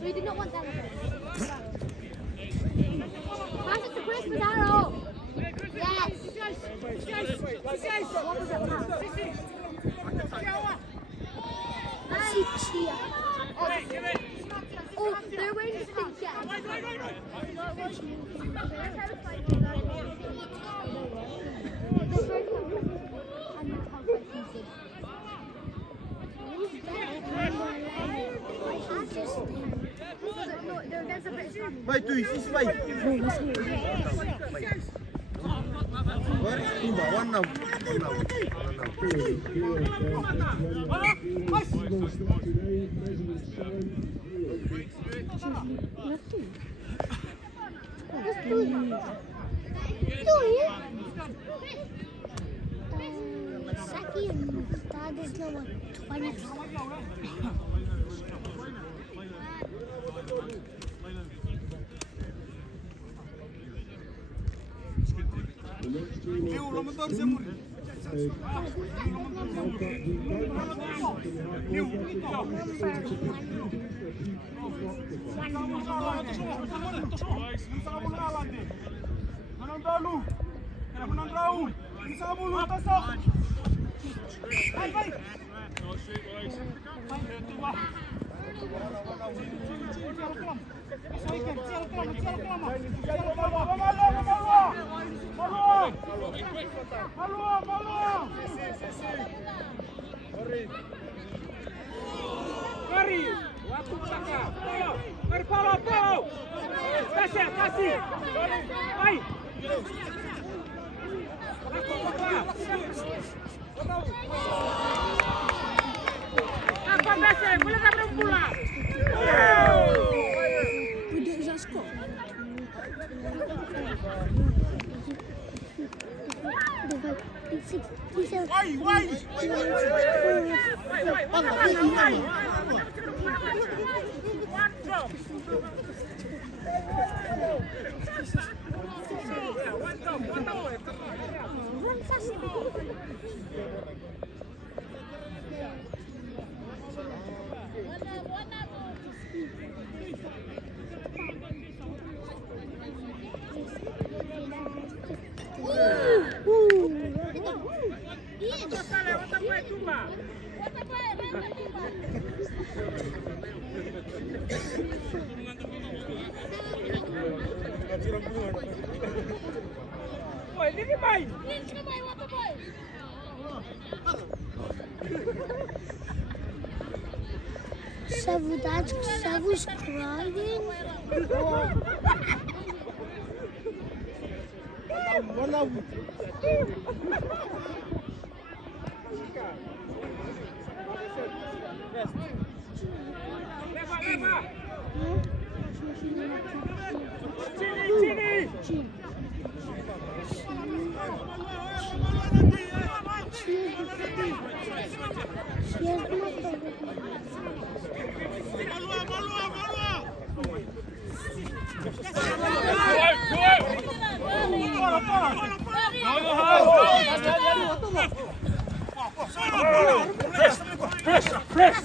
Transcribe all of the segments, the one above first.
We do not want that. Pass it to Chris Mazzaro. Yes. What was that pass? Oh, they're wearing the pink jacket. Vai tu, isi vai. One now. Saki and Dad is number 20. Mari, waktu belakang. Mari follow. Kasih. Baik. Apa biasa? Boleh tak pulang? Udah bisa skor. Why? Ini baik. Savu's crying. Fresh.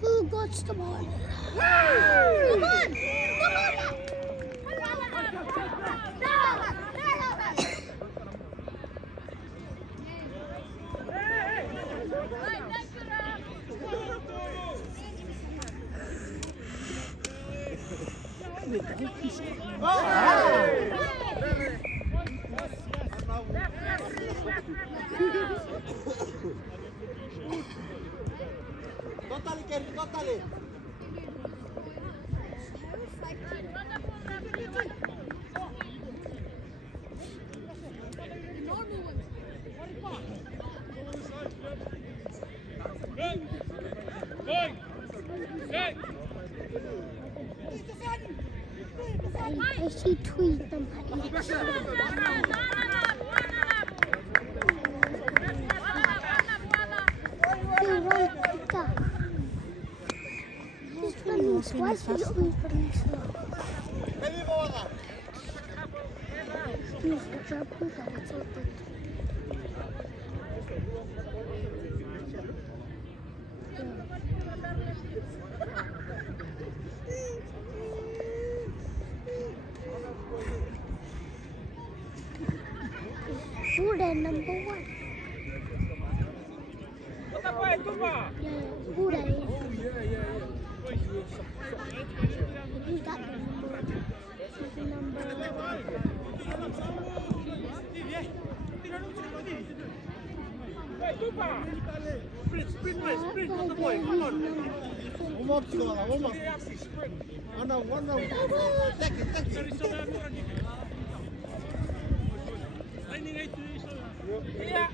Who got the ball? Come on! I see tweet them. Why is he always running slow? He's the trouble that it's open. Food and number 1. Yeah, food and who's that Sprint, on the boy, come on. One up. One up. Take it. Yeah.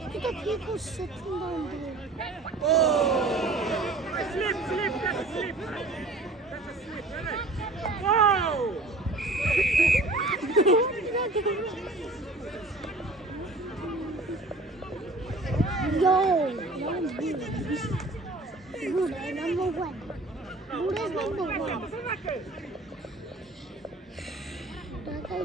Look at the people sitting down there. Oh! Slip, that's a slip. Wow! Yo, Buddha is number 1. Buddha is number 1. That guy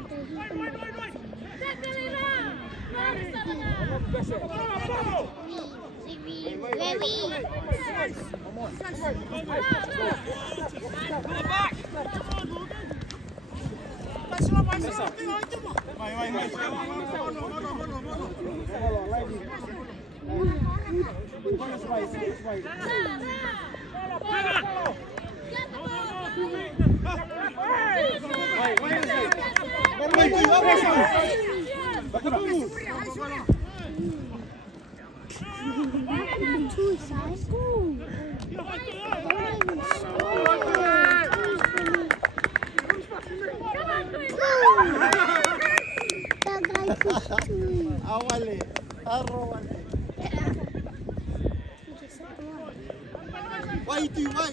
Why?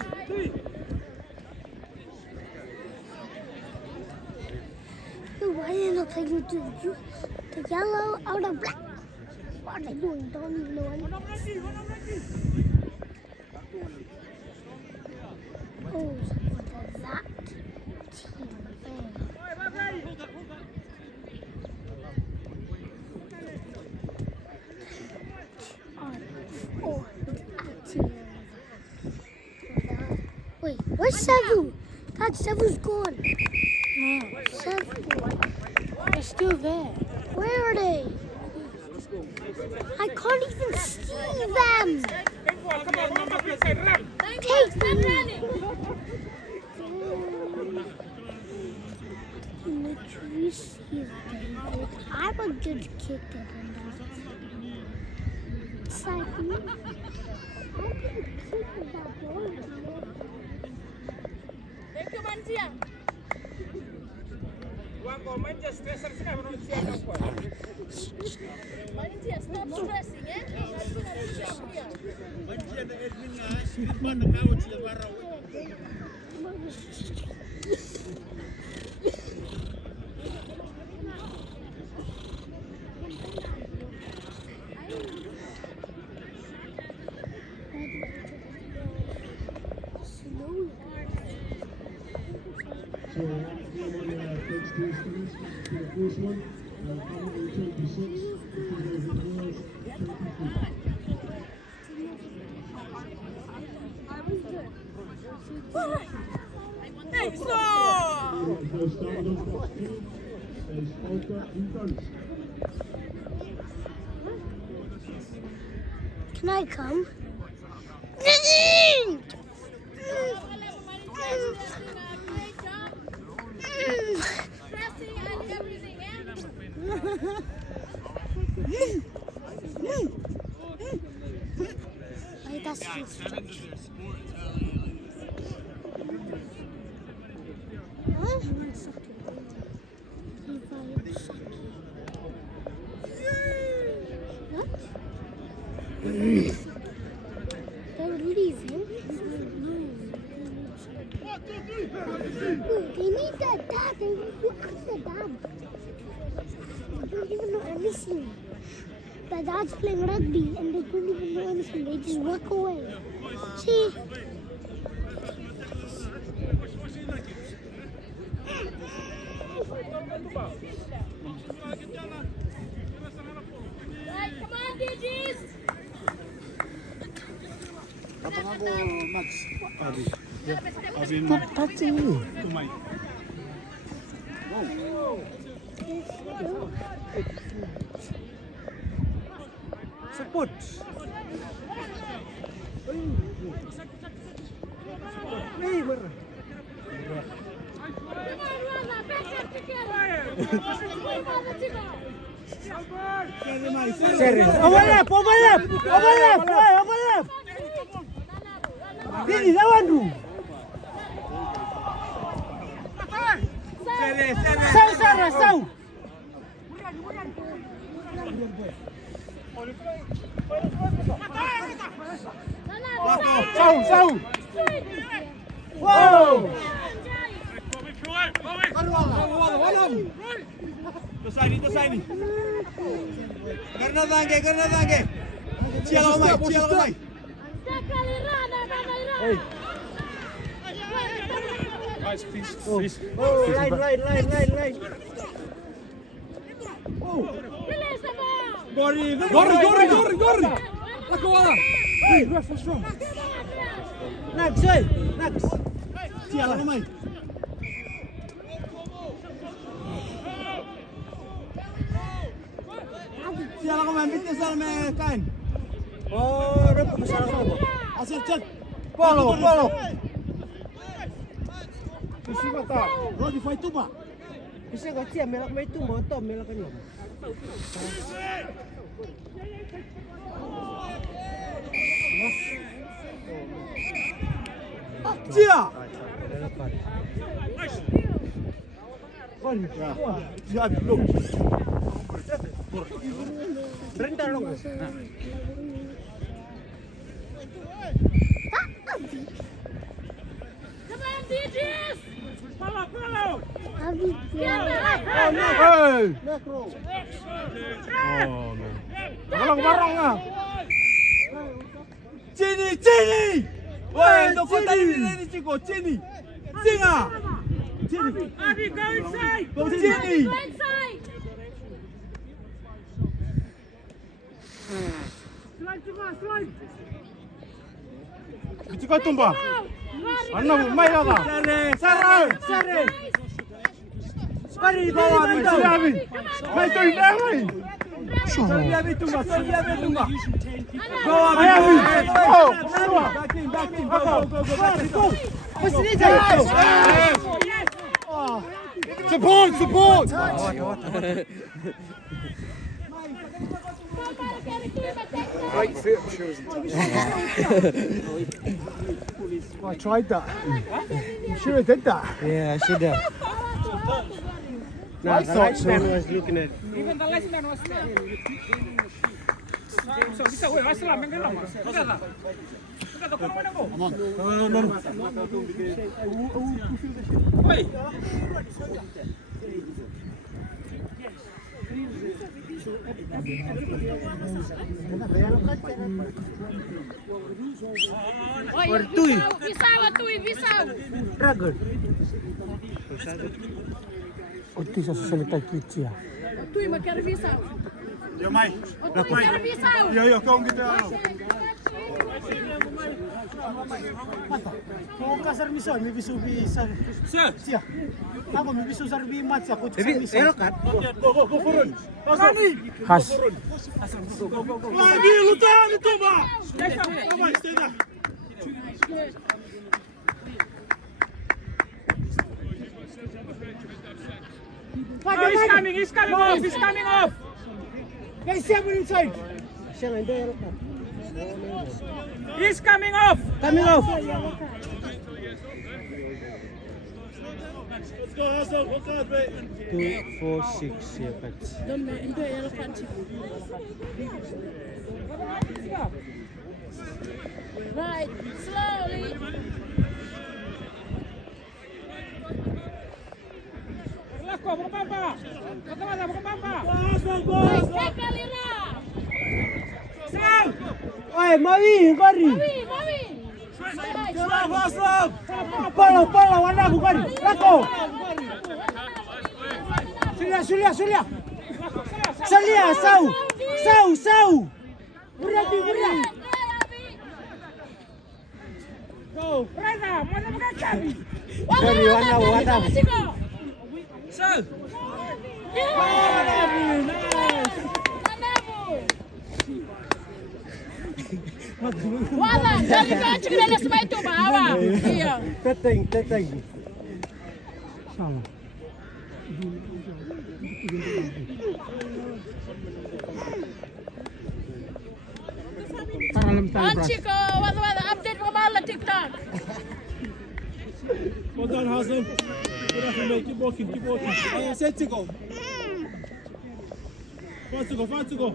Why are they not taking the yellow out of black? What are they doing? Don't even know anything. Oh, so that team there. Oh, that team. Wait, where's Sevu? God, Sevu's gone. No, Sevu. they're still there. Where are they? I can't even see them. Take me. Literally see David. I'm a good kicker than that. It's like me. I can kick that ball. Stop stressing, eh? So, thanks to the students for the first one. Probably 26 because there's a girls 23. Hey, so! First started off box 2 is Olga Ducans. Can I come? Ay, that's just They're leaving. They need that dad. They need to ask the dad. They don't even know anything. The dad's playing rugby and they don't even know anything. They just walk away. See? Come on, DGs! Apa nga po, Max? Touch me. Tumay. Support. Hey, where? Come on, Rana, back up together! Let's go! Overlap! Dini, lawan tu. Sau. Sau. Wow. Terus ini. Karena lagi. Ciao mai. Tackle Rana! Guys, please. Line. Release the ball! Gori. Laku wala. Hey, ref was wrong. Next. Ciao mai. Ciao mai, bitte salah mai kan. Oh, dapat masalah apa? Asal cek. Polo. Susuka ta. Rodi fai tuba. Bisa kau siap melak mai tu motor melak kan. Cia. Ya, belum. Berhenti dong. Come on, DGs! Follow. Abi, Hey. Nakro. Oh no. Barang ah. Cini. Woi, toko tadi ni Ciko, Cini. Singa. Cini. Abi, go inside. Go Cini. Go inside! Slide. Ciko tumba. Anna mai lada. Sare. Mari bawa Mai Abi. Mai tu mai. Sorry tumba. Go Abi. Oh. Back in. Go. Mesti jauh. Support. Right foot I tried that. You should have did that. Yeah, I should have. No, the thought so. man was looking at. Even the last man was there. So, bisa weh, asal main kan lama. Kita kau mana kau? Wei. Visau! Dragon. Orti sa salita kicia. Tui, ma quero visau! Yo mai. Tui, quero visau! Yo, kau kita. Kung kasar miso, may bisu bisa. Sia. Ako may bisu sarbi mat sa kutsa miso. Elokat. Go forward. Sani. Has. Lagi lutan itu, Ba. Vai, stay there. Oh, he's coming off. Guys, siya mo inside. He's coming off. Coming off. Let's go, Hazel. Look out, mate. 2, 4, 6 seconds. Right, slowly. Lako, buka pampa. Right, take a little. Oi, Mavi, Gori. Mami. Pala, wala ko Gori. Lako. Sulia. Salia, sau. Berhenti. Go. Reza, mana bukan cari. Gori, wala. Sir. Wala, jadi kau cakap dah sebab itu bawa. Iya. Teteng. Sama. Chico, wala update mo ba la TikTok? Well done, Hazel. Good effort, mate. Keep walking. Set to go. Fast to go.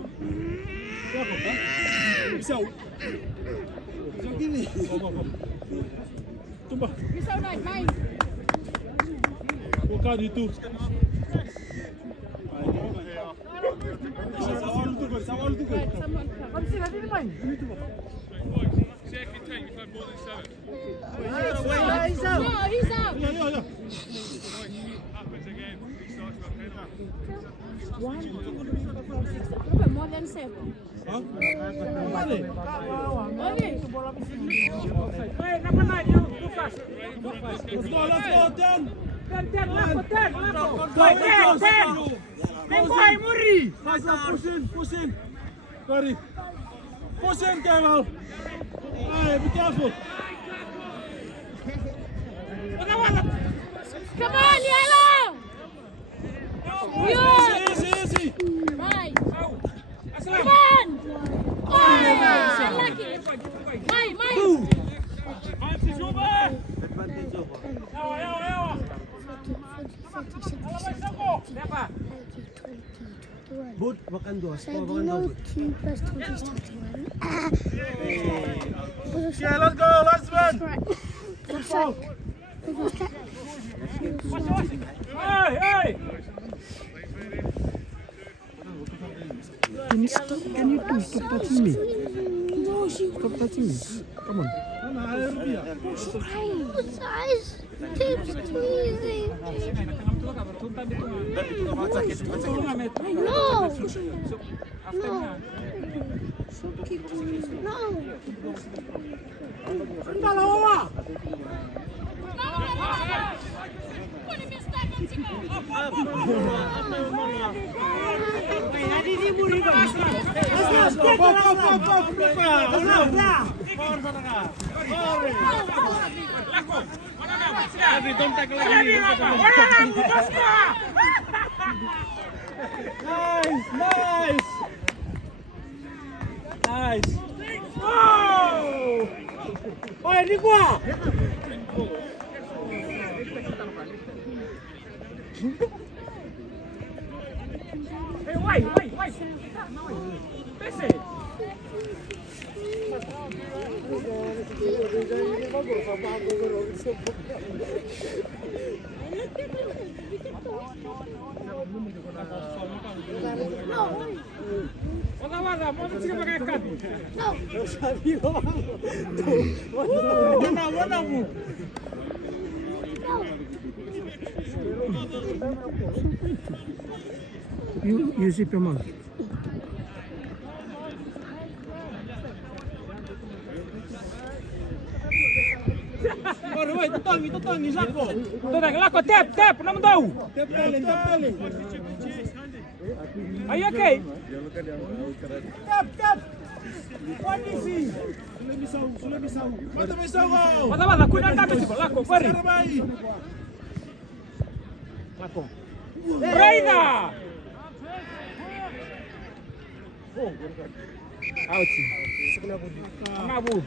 So. Tumba. You so nice, mine. Walk out, you two. No, he's out. Yeah. Probably more than 7. Huh? Okay. Hey, number 9, you go fast. Let's go, 10. 10, Lako. 10. Boy, Muri. Push in. Ready. Push in, Kemal. Hey, be careful. Come on, yellow. Easy. Right. Come on. Oh, I like it. Mine. Boot, makan 2. So do you know 2 plus 2 is 21? Yeah, let's go, let's win. Hey. Can you two stop touching me? No, she Stop touching me. Come on. size. Tips squeezing. No. Nice. Oh! Oi, di gua. Hey, wait. Busy. Wala, mau sila pakai kad. Sabi ko. Wala mo. You zip your mouth. Wait, tutang, ni Lako. Lako, tap, naman daw. Tap tali. Are you okay? Tap. What is he? Sudah bisa. Mata bisa kau. Wala, kunan namin si Lako, pare. Sarabay. Lako. Raida! Out. Mabud.